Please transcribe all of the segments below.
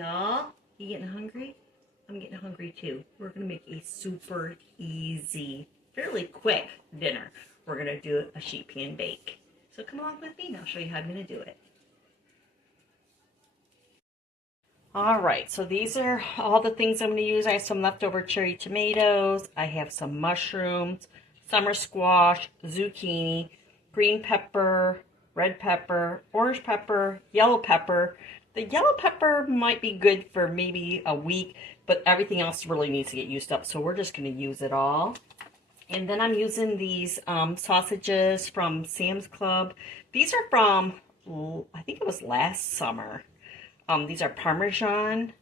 y'all. You getting hungry? I'm getting hungry too. We're gonna make a super easy, fairly quick dinner. We're gonna do a sheet pan bake. So come along with me and I'll show you how I'm gonna do it. All right, so these are all the things I'm gonna use. I have some leftover cherry tomatoes. I have some mushrooms, summer squash, zucchini, green pepper, red pepper, orange pepper, yellow pepper. The yellow pepper might be good for maybe a week, but everything else really needs to get used up, so we're just going to use it all. And then I'm using these sausages from Sam's Club. These are from, I think it was last summer. These are Parmesan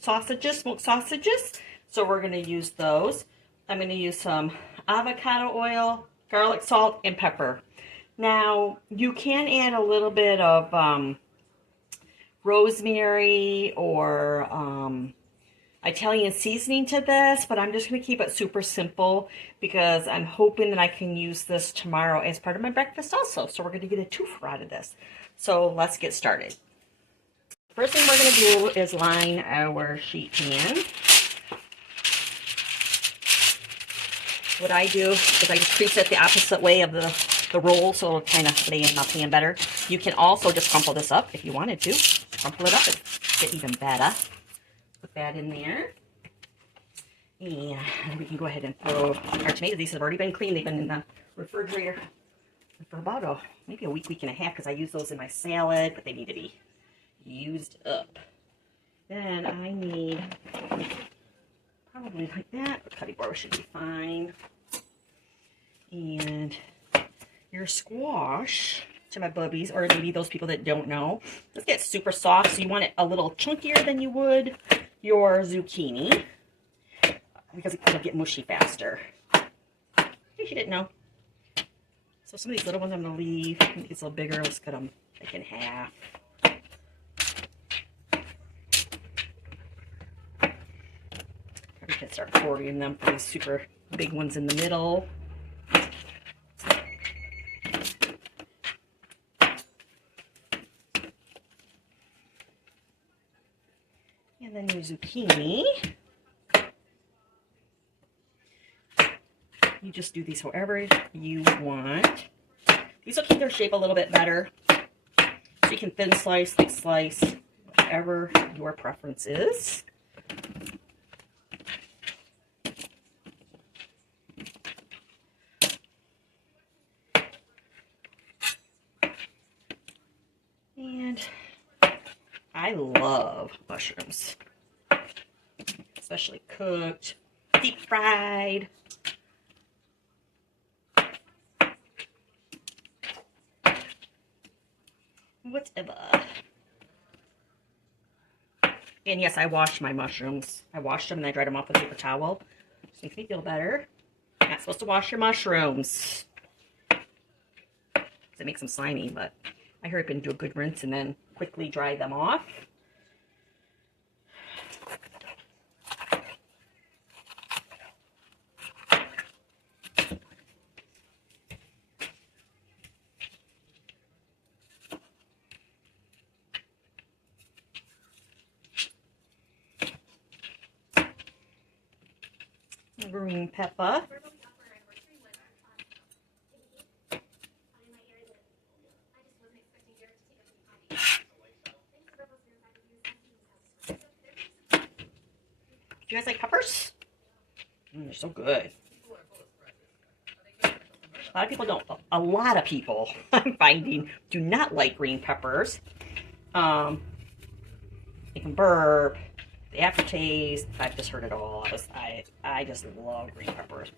sausages, smoked sausages, so we're going to use those. I'm going to use some avocado oil, garlic salt, and pepper. Now, you can add a little bit of rosemary or Italian seasoning to this, but I'm just going to keep it super simple because I'm hoping that I can use this tomorrow as part of my breakfast also. So we're going to get a twofer out of this. So let's get started. First thing we're going to do is line our sheet pan. What I do is I just preset the opposite way of the roll so it'll kind of lay in my pan better. You can also just crumple this up if you wanted to. Crumple it up and get even better. Put that in there. And we can go ahead and throw our tomatoes. These have already been cleaned. They've been in the refrigerator for about maybe a week, week and a half because I use those in my salad, but they need to be used up. Then I need probably like that. A cutting board should be fine. And your squash, to my bubbies, or maybe those people that don't know, this gets super soft, so you want it a little chunkier than you would your zucchini because it'll get mushy faster. In case you didn't know. So some of these little ones I'm going to leave. Make these a little bigger. Let's cut them like in half. We can start quartering them for these super big ones in the middle. And then your zucchini, you just do these however you want. These will keep their shape a little bit better. So you can thin slice, thick slice, whatever your preference is. And I love mushrooms, especially cooked, deep fried. Whatever. And yes, I washed my mushrooms. I washed them and I dried them off with a paper towel. Just makes me feel better. You're not supposed to wash your mushrooms. It makes them slimy, but I heard you can do a good rinse and then quickly dry them off. Green pepper. Do you guys like peppers? They're so good. A lot of people don't. A lot of people I'm finding do not like green peppers. They can burp. The aftertaste. I've just heard it all. I just love green peppers.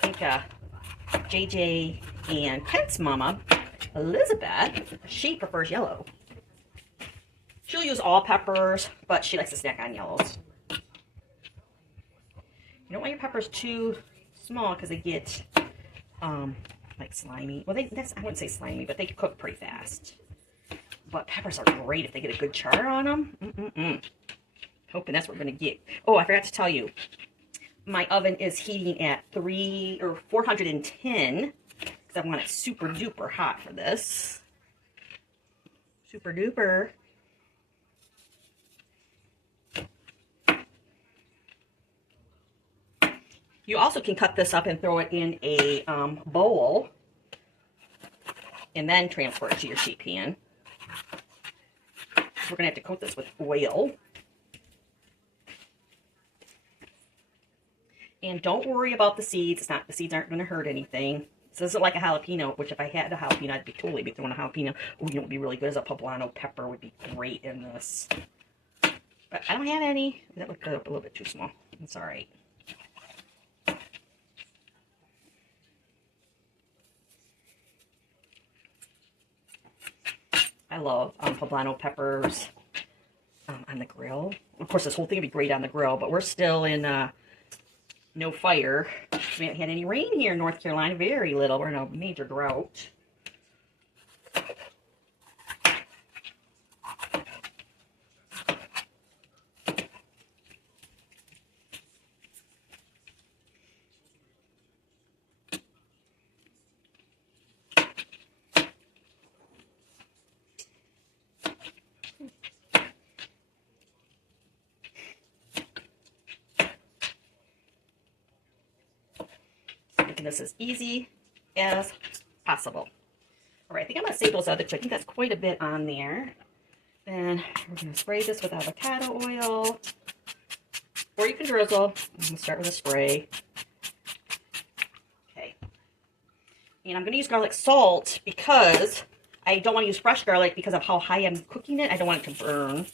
I think JJ and Kent's mama, Elizabeth, she prefers yellow. She'll use all peppers, but she likes to snack on yellows. You don't want your peppers too small because they get like slimy. Well, I wouldn't say slimy, but they cook pretty fast. But peppers are great if they get a good char on them. Hoping that's what we're going to get. Oh, I forgot to tell you. My oven is heating at 410. because I want it super duper hot for this. Super duper. You also can cut this up and throw it in a bowl and then transfer it to your sheet pan. We're going to have to coat this with oil. And don't worry about the seeds. The seeds aren't going to hurt anything. This isn't like a jalapeno, which if I had a jalapeno, I'd totally be throwing a jalapeno. Oh, you know what would be really good is a poblano pepper would be great in this. But I don't have any. That would cut up a little bit too small. It's all right. I love poblano peppers on the grill. Of course, this whole thing would be great on the grill, but we're still in no fire. We haven't had any rain here in North Carolina. Very little. We're in a major drought. Making this as easy as possible. All right, I think I'm going to save those other two. I think that's quite a bit on there. Then we're going to spray this with avocado oil. Or you can drizzle. I'm going to start with a spray. Okay. And I'm going to use garlic salt because I don't want to use fresh garlic because of how high I'm cooking it. I don't want it to burn.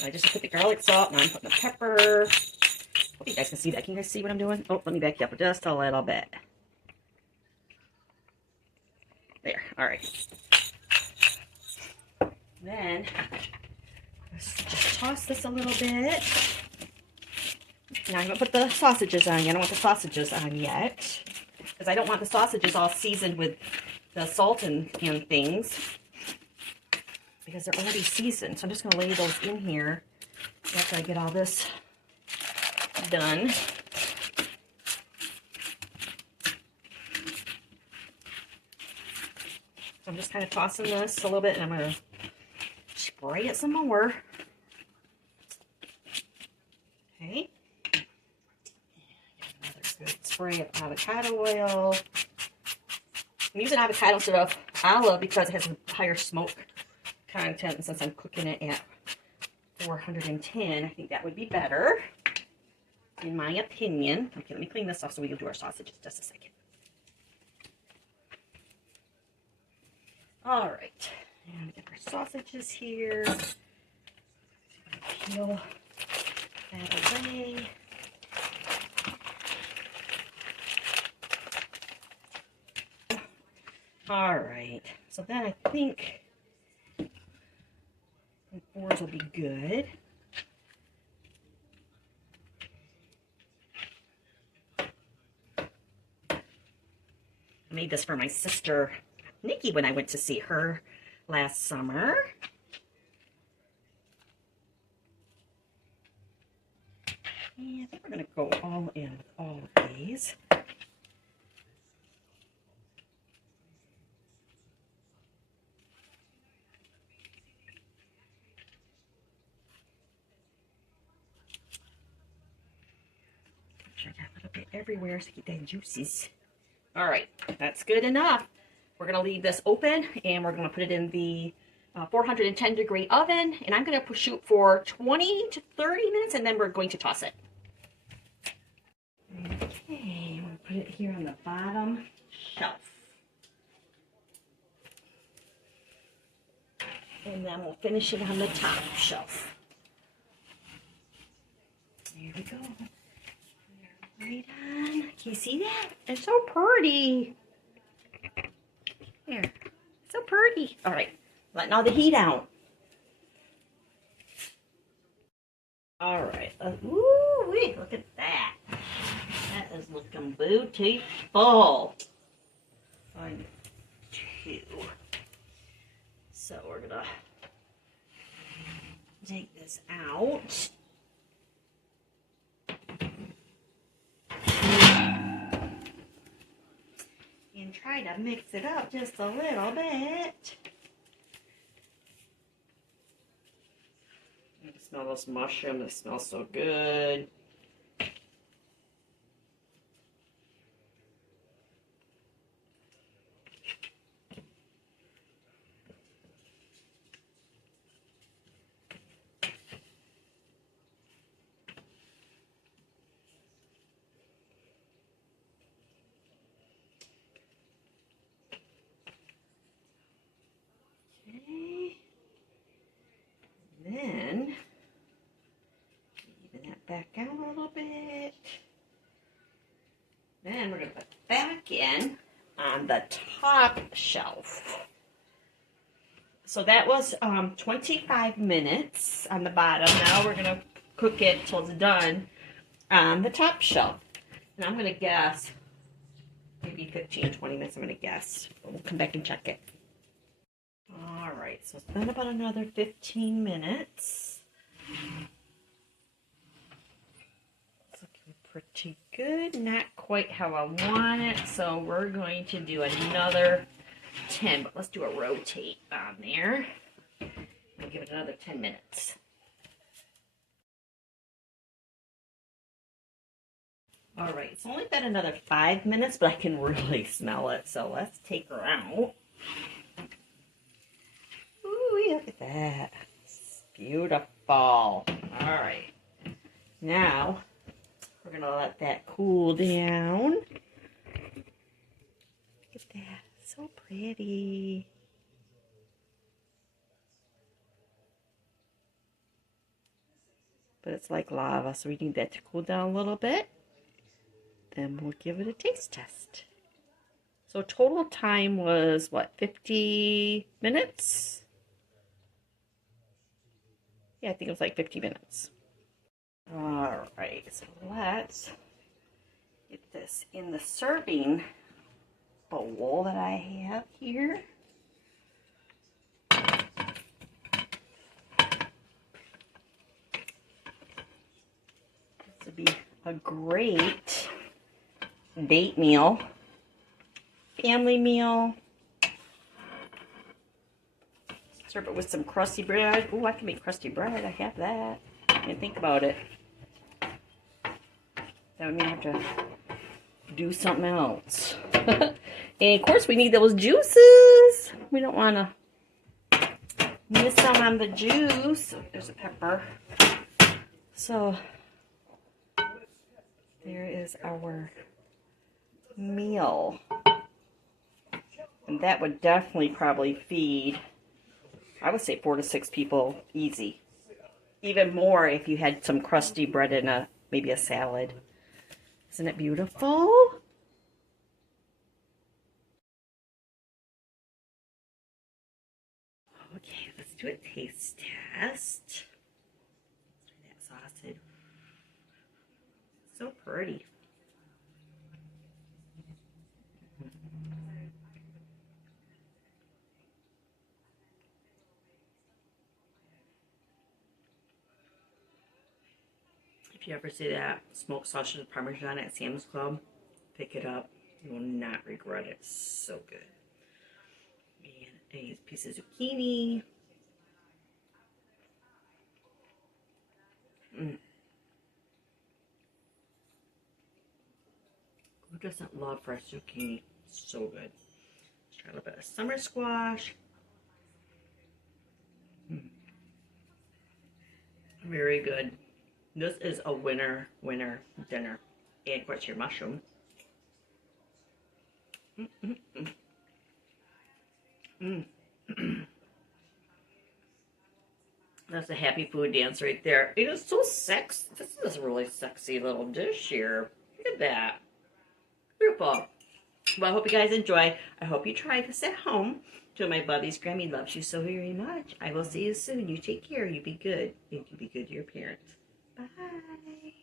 I just put the garlic salt, and I'm putting the pepper. Hope you guys can see that. Can you guys see what I'm doing? Oh, let me back you up just a little bit. There. All right. Then, let's just toss this a little bit. Now I'm going to put the sausages on. I don't want the sausages on yet, because I don't want the sausages all seasoned with the salt and things, because they're already seasoned. So I'm just going to lay those in here after I get all this done. So I'm just kind of tossing this a little bit, and I'm going to spray it some more. Okay. Another good spray of avocado oil. I'm using avocado instead of olive because it has a higher smoke content, and since I'm cooking it at 410, I think that would be better, in my opinion. Okay, let me clean this off so we can do our sausages just a second. All right, and get our sausages here. Peel that away. All right, so then I think 4s will be good. I made this for my sister Nikki when I went to see her last summer. And I think we're going to go all in with all of these. Sure, I got a little bit everywhere so get that juices. All right, that's good enough. We're going to leave this open, and we're going to put it in the 410 degree oven, and I'm going to shoot for 20 to 30 minutes, and then we're going to toss it. Okay, I'm going to put it here on the bottom shelf. And then we'll finish it on the top shelf. There we go. Right on. Can you see that? It's so pretty. There. So pretty. All right. Letting all the heat out. All right. Ooh, look at that. That is looking beautiful. 1, 2. So we're going to take this out. try to mix it up just a little bit. You can smell those mushrooms. It smells so good. Then, even that back out a little bit. Then we're going to put back in on the top shelf. So that was 25 minutes on the bottom. Now we're going to cook it till it's done on the top shelf. And I'm going to guess maybe 15, 20 minutes, I'm going to guess. But we'll come back and check it. Alright, so it's been about another 15 minutes. It's looking pretty good. Not quite how I want it, so we're going to do another 10. But let's do a rotate on there. I'll give it another 10 minutes. Alright, it's only been another 5 minutes, but I can really smell it. So let's take her out. Look at that. It's beautiful. Alright. Now, we're going to let that cool down. Look at that. So pretty. But it's like lava, so we need that to cool down a little bit. Then we'll give it a taste test. So total time was, what, 50 minutes? Yeah, I think it was like 50 minutes. Alright, so let's get this in the serving bowl that I have here. This would be a great date meal, family meal. Serve it with some crusty bread. Ooh, I can make crusty bread. I have that. I didn't think about it. That would mean I have to do something else. And of course, we need those juices. We don't want to miss some on the juice. There's a pepper. So, there is our meal. And that would definitely probably feed, I would say 4 to 6 people easy. Even more if you had some crusty bread and maybe a salad. Isn't it beautiful? Okay, let's do a taste test. Let's try that sausage. So pretty. If you ever see that smoked sausage with Parmesan at Sam's Club, pick it up. You will not regret it. So good. And a piece of zucchini. Who doesn't love fresh zucchini? So good. Let's try a little bit of summer squash. Very good. This is a winner dinner. And of course your mushroom. That's a happy food dance right there. It is so sexy. This is a really sexy little dish here. Look at that. Beautiful. Well, I hope you guys enjoy. I hope you try this at home. To my Bubby's, Grammy loves you so very much. I will see you soon. You take care. You be good. And you be good to your parents. Bye.